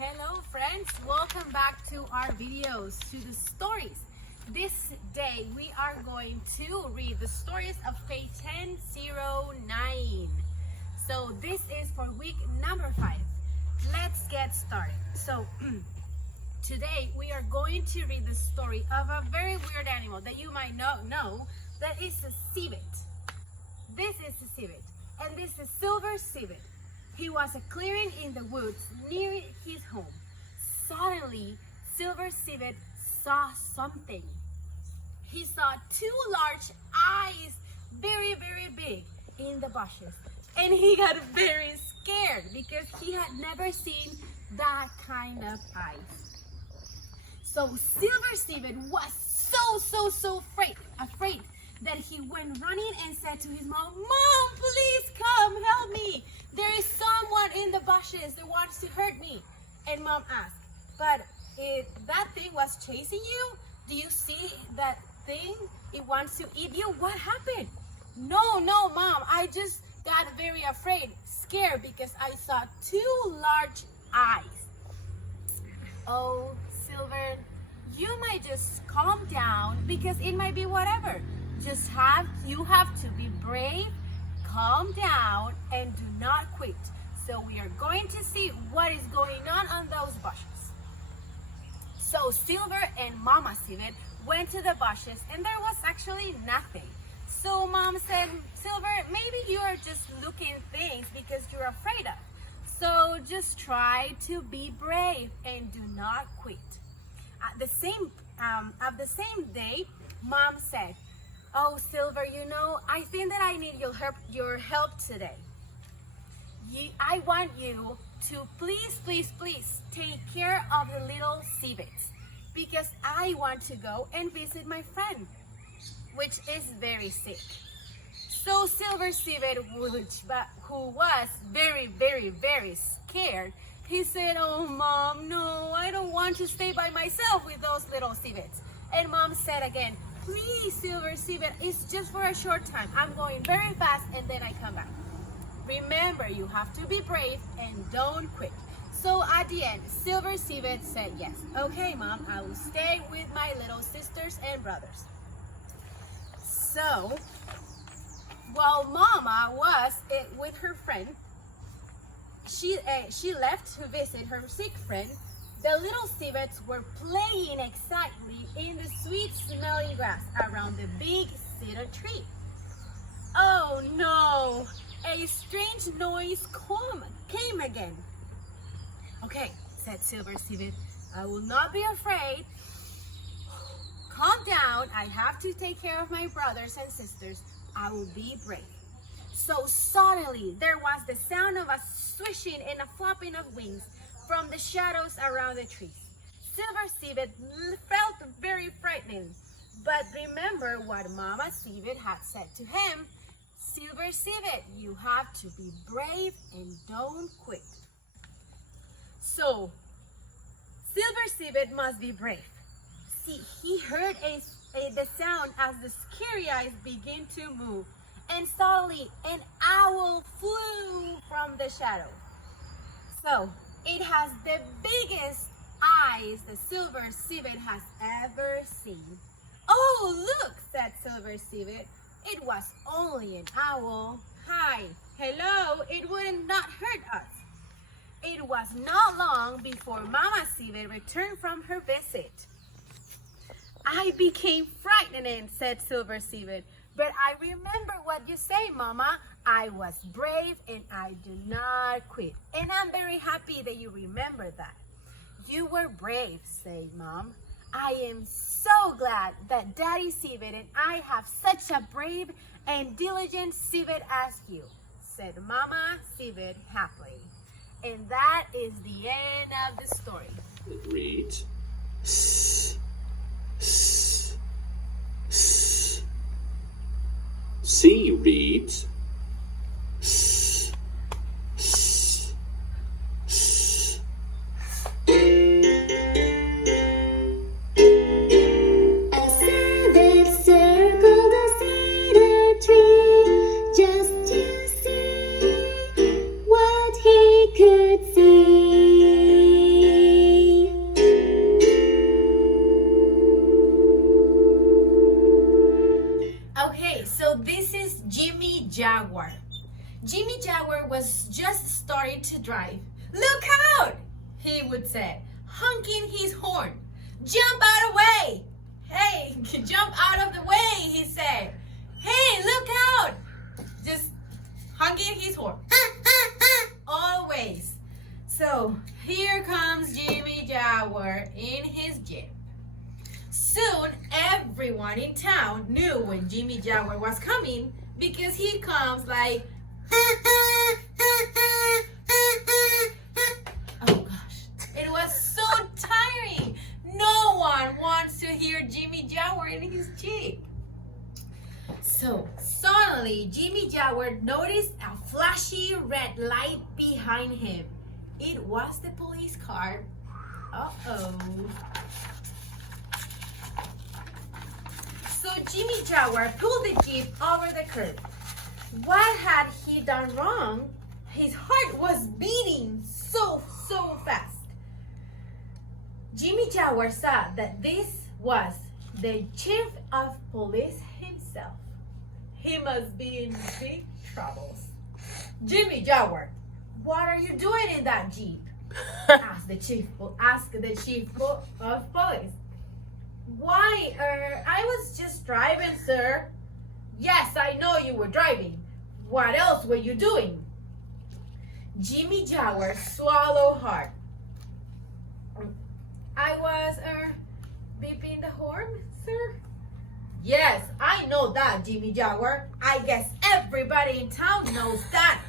Hello friends, welcome back to our videos, to the stories. This day we are going to read the stories of page 1009. So this is for week number 5. Let's get started. So today we are going to read the story of a very weird animal that you might not know, that is a civet. This is a civet, and this is Silver Civet. He was a clearing in the woods near his home. Suddenly, Silver Civet saw something. He saw 2 large eyes, very, very big, in the bushes. And he got very scared because he had never seen that kind of eyes. So Silver Civet was so afraid that he went running and said to his mom, "Mom, please come help me. There is someone in the bushes that wants to hurt me." And Mom asked, "But if that thing was chasing you, do you see that thing? It wants to eat you. What happened?" No, Mom, I just got very afraid, scared because I saw 2 large eyes." "Oh, Silver, you might just calm down because it might be whatever. You have to be brave, calm down, and do not quit. So we are going to see what is going on those bushes." So Silver and Mama Civet went to the bushes and there was actually nothing. So Mom said, "Silver, maybe you are just looking things because you're afraid of. So just try to be brave and do not quit." At the same day, Mom said, "Oh, Silver, I think that I need your help today. I want you to please take care of the little civets because I want to go and visit my friend, which is very sick." So Silver Civet, who was very scared, he said, "Oh, Mom, no, I don't want to stay by myself with those little civets." And Mom said again, "Please, Silver Civet, it's just for a short time. I'm going very fast and then I come back. Remember, you have to be brave and don't quit." So at the end, Silver Civet said, "Yes, okay, Mom, I will stay with my little sisters and brothers." So while Mama was with her friend, she left to visit her sick friend. The little civets were playing excitedly in the sweet-smelling grass around the big cedar tree. "Oh no, a strange noise came again." "Okay," said Silver Civet, "I will not be afraid. Calm down, I have to take care of my brothers and sisters. I will be brave." So suddenly there was the sound of a swishing and a flapping of wings from the shadows around the trees. Silver Civet felt very frightened, but remember what Mama Civet had said to him. "Silver Civet, you have to be brave and don't quit." So Silver Civet must be brave. See, he heard the sound as the scary eyes began to move, and suddenly an owl flew from the shadow. So it has the biggest eyes the Silver Civet has ever seen. "Oh, look," said Silver Civet. "It was only an owl. Hi, hello, it would not hurt us." It was not long before Mama Civet returned from her visit. "I became frightened," said Silver Civet, "but I remember what you say, Mama. I was brave and I do not quit. And I'm very happy that you remember that." "You were brave," said Mom. "I am so glad that Daddy Civet and I have such a brave and diligent civet as you," said Mama Civet happily. And that is the end of the story. It reads, S, S, S. C reads, S, S, S. A civet circled a cedar tree, just to see what he could see. was just starting to drive. "Look out!" he would say, honking his horn. "Jump out of the way!" "Hey, jump out of the way," he said. "Hey, look out!" Just honking his horn. Always. So here comes Jimmy Jaguar in his Jeep. Soon everyone in town knew when Jimmy Jaguar was coming because he comes like oh gosh, it was so tiring. No one wants to hear Jimmy Jaguar in his Jeep. So suddenly Jimmy Jaguar noticed a flashy red light behind him. It was the police car. Uh-oh. So Jimmy Jaguar pulled the Jeep over the curb. What had he done wrong? His heart was beating so fast. Jimmy Jaguar saw that this was the chief of police himself. He must be in big troubles. "Jimmy Jaguar, what are you doing in that Jeep?" asked the chief of police. "Why, I was just driving, sir." "Yes, I know you were driving. What else were you doing?" Jimmy Jaguar swallowed hard. "I was, beeping the horn, sir." "Yes, I know that, Jimmy Jaguar. I guess everybody in town knows that.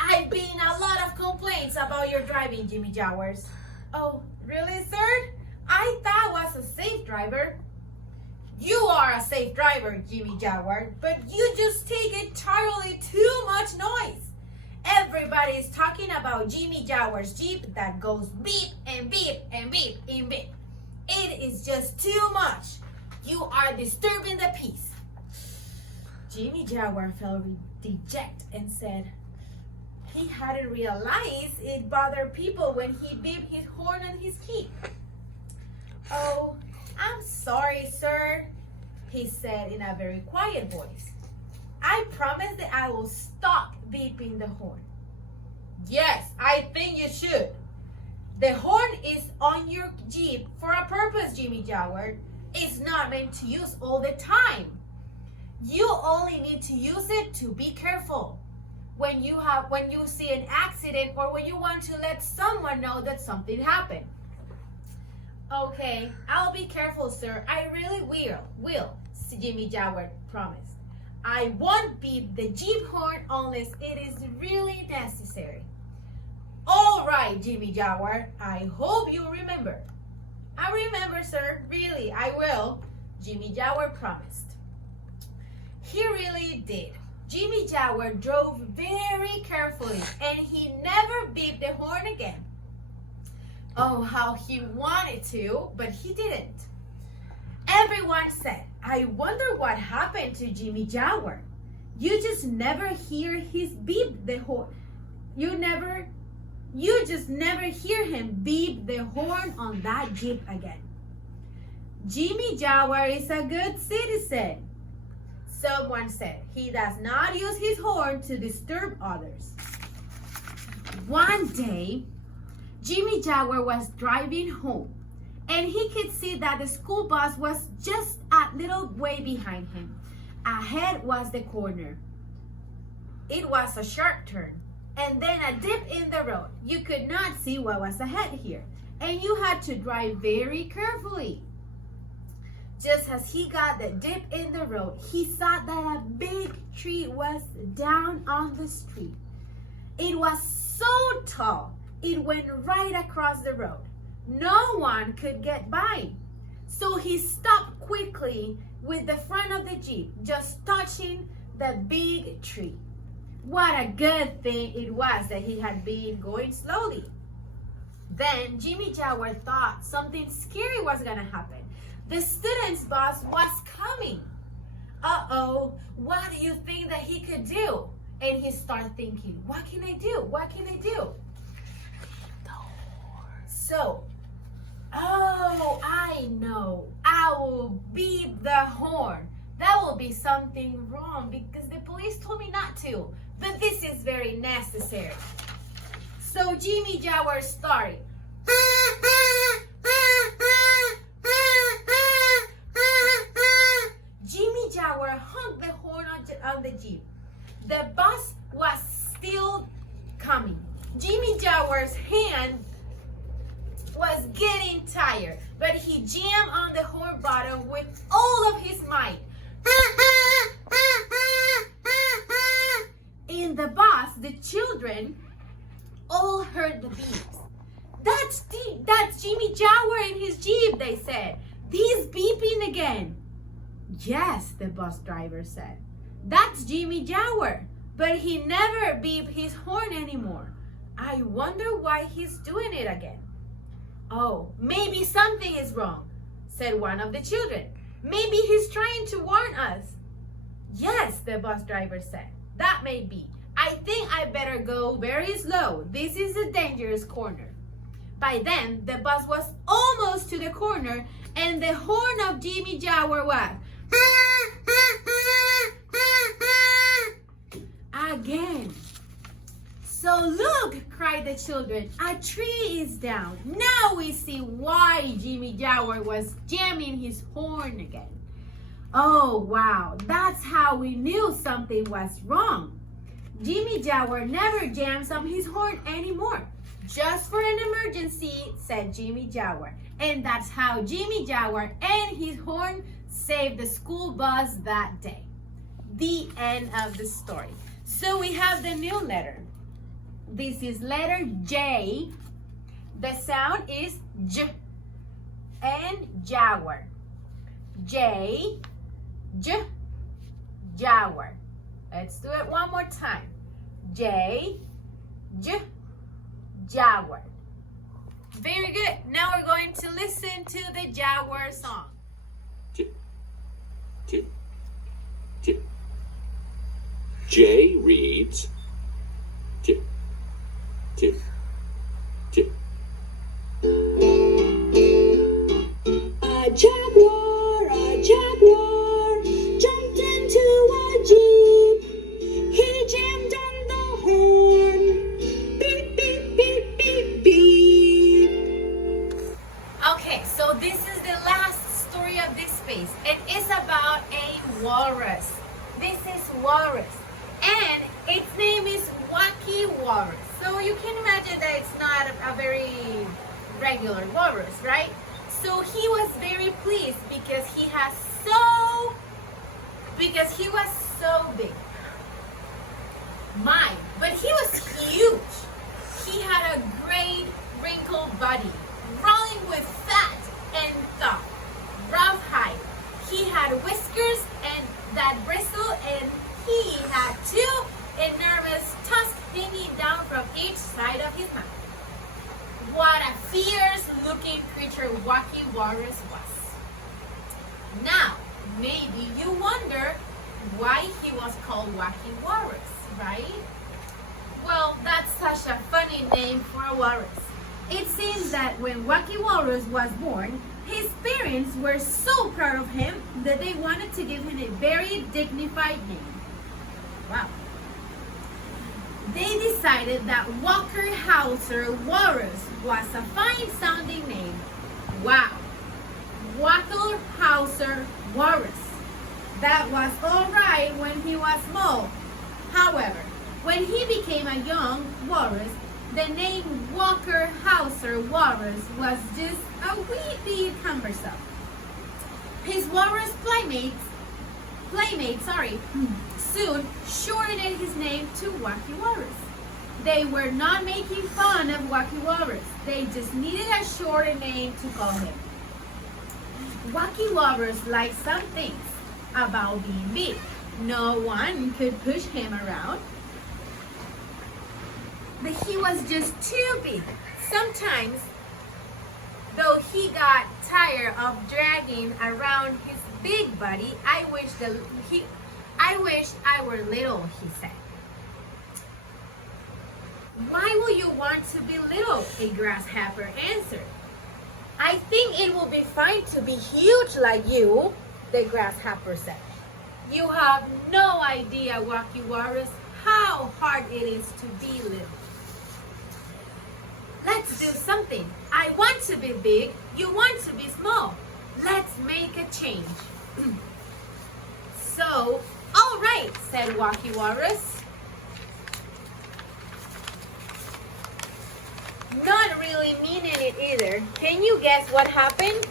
I've been a lot of complaints about your driving, Jimmy Jaguars." "Oh, really, sir? I thought I was a safe driver." "You are a safe driver, Jimmy Jaguar, but you just take entirely too much noise. Everybody is talking about Jimmy Jaguar's Jeep that goes beep and beep and beep and beep. It is just too much. You are disturbing the peace." Jimmy Jaguar felt dejected and said he hadn't realized it bothered people when he beeped his horn on his Jeep. "Oh, I'm sorry, sir," he said in a very quiet voice. "I promise that I will stop beeping the horn." "Yes, I think you should. The horn is on your Jeep for a purpose, Jimmy Jaguar. It's not meant to use all the time. You only need to use it to be careful. When you see an accident or when you want to let someone know that something happened." "Okay, I'll be careful, sir. I really will," Jimmy Jaguar promised. "I won't beep the Jeep horn unless it is really necessary." "All right, Jimmy Jaguar. I hope you remember." "I remember, sir. Really, I will," Jimmy Jaguar promised. He really did. Jimmy Jaguar drove very carefully and he never beeped the horn again. Oh, how he wanted to, but he didn't. Everyone said, "I wonder what happened to Jimmy Jaguar. You just never hear his beep the horn. You just never hear him beep the horn on that Jeep again." "Jimmy Jaguar is a good citizen," someone said. "He does not use his horn to disturb others." One day, Jimmy Jaguar was driving home and he could see that the school bus was just a little way behind him. Ahead was the corner. It was a sharp turn and then a dip in the road. You could not see what was ahead here and you had to drive very carefully. Just as he got the dip in the road, he saw that a big tree was down on the street. It was so tall, it went right across the road. No one could get by. So he stopped quickly with the front of the Jeep, just touching the big tree. What a good thing it was that he had been going slowly. Then Jimmy Jaguar thought something scary was gonna happen. The student's bus was coming. Uh-oh, what do you think that he could do? And he started thinking, what can I do? What can I do? So, oh, I know. I will beep the horn. That will be something wrong because the police told me not to. but this is very necessary. So Jimmy Jaguar started. Jimmy Jaguar honked the horn on the Jeep. The bus was still coming. Jimmy Jaguar's hand was getting tired, but he jammed on the horn button with all of his might. In the bus, the children all heard the beeps. That's Jimmy Jaguar in his Jeep, they said. He's beeping again. Yes, the bus driver said. That's Jimmy Jaguar, but he never beeped his horn anymore. I wonder why he's doing it again. Oh, maybe something is wrong, said one of the children. Maybe he's trying to warn us. Yes, the bus driver said. That may be. I think I better go very slow. This is a dangerous corner. By then, the bus was almost to the corner, and the horn of Jimmy Jaguar was again. So look, cried the children, a tree is down. Now we see why Jimmy Jaguar was jamming his horn again. Oh, wow, that's how we knew something was wrong. Jimmy Jaguar never jams on his horn anymore. Just for an emergency, said Jimmy Jaguar. And that's how Jimmy Jaguar and his horn saved the school bus that day. The end of the story. So we have the new letter. This is letter J. The sound is J. And Jaguar. J, J, Jaguar. Let's do it one more time. J, J, Jaguar. Very good. Now we're going to listen to the Jaguar song. J, J, J. J reads J, J, J. A jaguar jumped into a jeep. He jammed on the horn. Beep, beep, beep, beep, beep. Okay, so this is the last story of this space. It is about a walrus. This is Walrus. And its name is Wacky Walrus. So you can imagine that it's not a very regular walrus, right? So he was very pleased because he was so big. But he was huge. He had a great wrinkled body, rolling with fat and soft, rough hide. He had whiskers and that bristle, and he had two enormous tusks hanging down from each side of his mouth. What a fierce-looking creature Wacky Walrus was. Now, maybe you wonder why he was called Wacky Walrus, right? Well, that's such a funny name for a walrus. It seems that when Wacky Walrus was born, his parents were so proud of him that they wanted to give him a very dignified name. Wow. They decided that Walker Hauser Walrus was a fine sounding name. Wow. Walker Hauser Walrus. That was all right when he was small. However, when he became a young walrus, the name Walker Hauser Walrus was just a wee bit cumbersome. His walrus playmates soon shortened his name to Wacky Walrus. They were not making fun of Wacky Walrus. They just needed a shorter name to call him. Wacky Walrus liked some things about being big. No one could push him around. But he was just too big. Sometimes, though he got tired of dragging around his big body, I wish I were little, he said. Why will you want to be little? A grasshopper answered. I think it will be fine to be huge like you, the grasshopper said. You have no idea, Wacky Walrus, how hard it is to be little. Let's do something. I want to be big, you want to be small. Let's make a change. So, all right, said Wacky Walrus. Not really meaning it either. Can you guess what happened?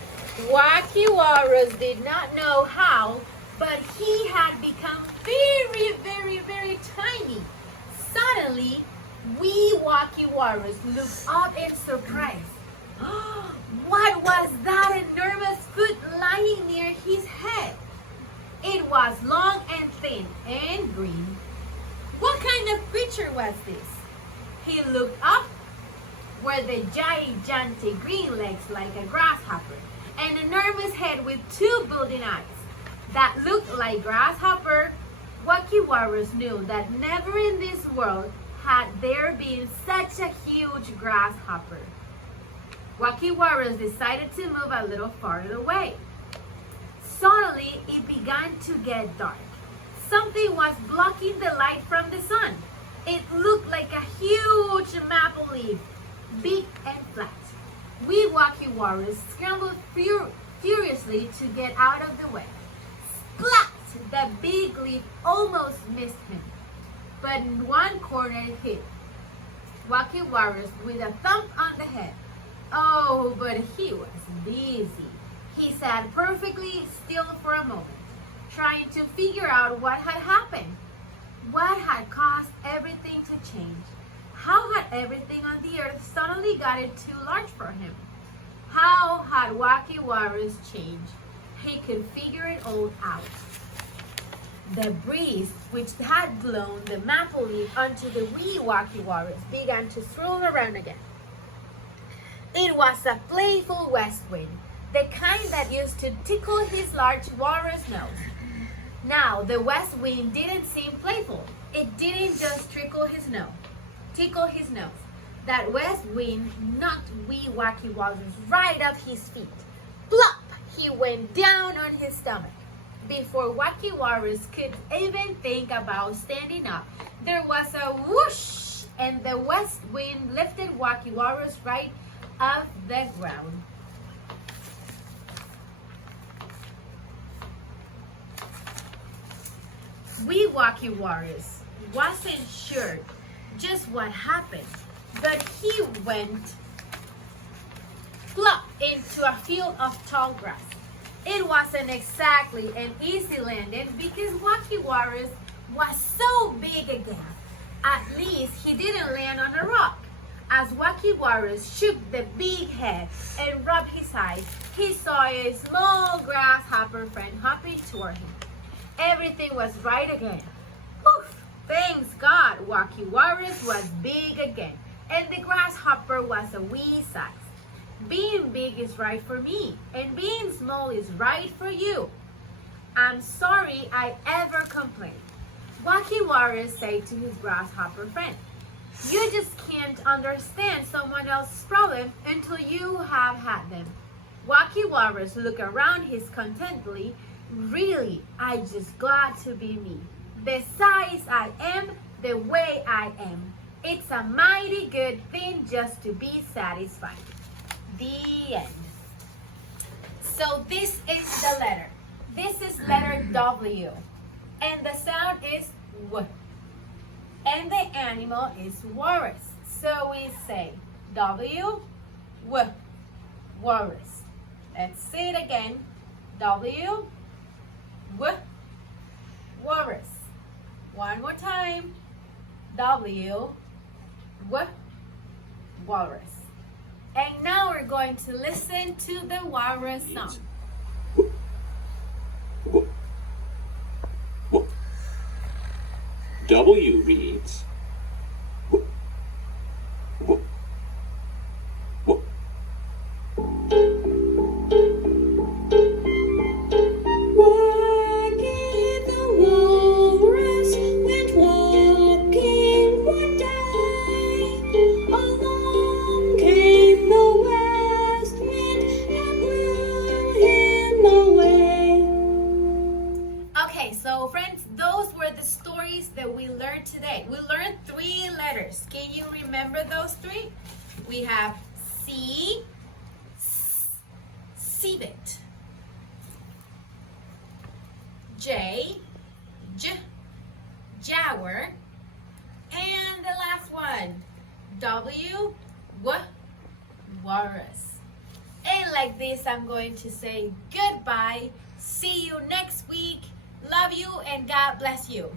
Wacky Walrus did not know how, but he had become very, very, very tiny. Suddenly, wee Wacky Walrus looked up in surprise. What was that enormous foot lying near his head? It was long and thin and green. What kind of creature was this? He looked up where the gigantic green legs like a grasshopper, an enormous head with two building eyes that looked like grasshopper. Wacky Walrus knew that never in this world had there been such a huge grasshopper. Wacky Walrus decided to move a little farther away. Suddenly, it began to get dark. Something was blocking the light from the sun. It looked like a huge maple leaf, big and flat. Wee Wacky Walrus scrambled furiously to get out of the way. Splat! The big leaf almost missed him, but in one corner it hit Wacky Walrus with a thump on the head. Oh, but he was busy. He sat perfectly still for a moment, trying to figure out what had happened. What had caused everything to change? How had everything on the earth suddenly gotten too large for him? How had Wacky Walrus changed? He could figure it all out. The breeze, which had blown the maple leaf onto the wee Wacky Walrus, began to swirl around again. It was a playful west wind, the kind that used to tickle his large walrus nose. Now, the west wind didn't seem playful. It didn't just tickle his nose. That west wind knocked wee Wacky Walrus right off his feet. Plop! He went down on his stomach. Before Wacky Walrus could even think about standing up, there was a whoosh, and the west wind lifted Wacky Walrus right off the ground. Wee Wacky Walrus wasn't sure just what happened, but he went plop into a field of tall grass. It wasn't exactly an easy landing because Wacky Walrus was so big again. At least he didn't land on a rock. As Wacky Walrus shook the big head and rubbed his eyes, he saw a small grasshopper friend hopping toward him. Everything was right again. Poof! Thanks God, Wacky Walrus was big again, and the grasshopper was a wee size. Being big is right for me, and being small is right for you. I'm sorry I ever complained, Wacky Walrus said to his grasshopper friend. You just can't understand someone else's problem until you have had them. Wacky Walrus looked around his contentedly. Really, I just glad to be me. The size I am, the way I am. It's a mighty good thing just to be satisfied. The end. So this is the letter. This is letter W. And the sound is W. And the animal is walrus. So we say W, W, walrus. Let's say it again. W, W, walrus. One more time. W, W, walrus. And now we're going to listen to the walrus song. W reads Wacky the walrus went walking one day. Along came the west wind and blew him away. Okay, so friends, those were the stories that we learned learned today? We learned 3 letters. Can you remember those 3? We have C, civet. J, Jaguar. And the last one, W, Walrus. And like this, I'm going to say goodbye. See you next week. Love you and God bless you.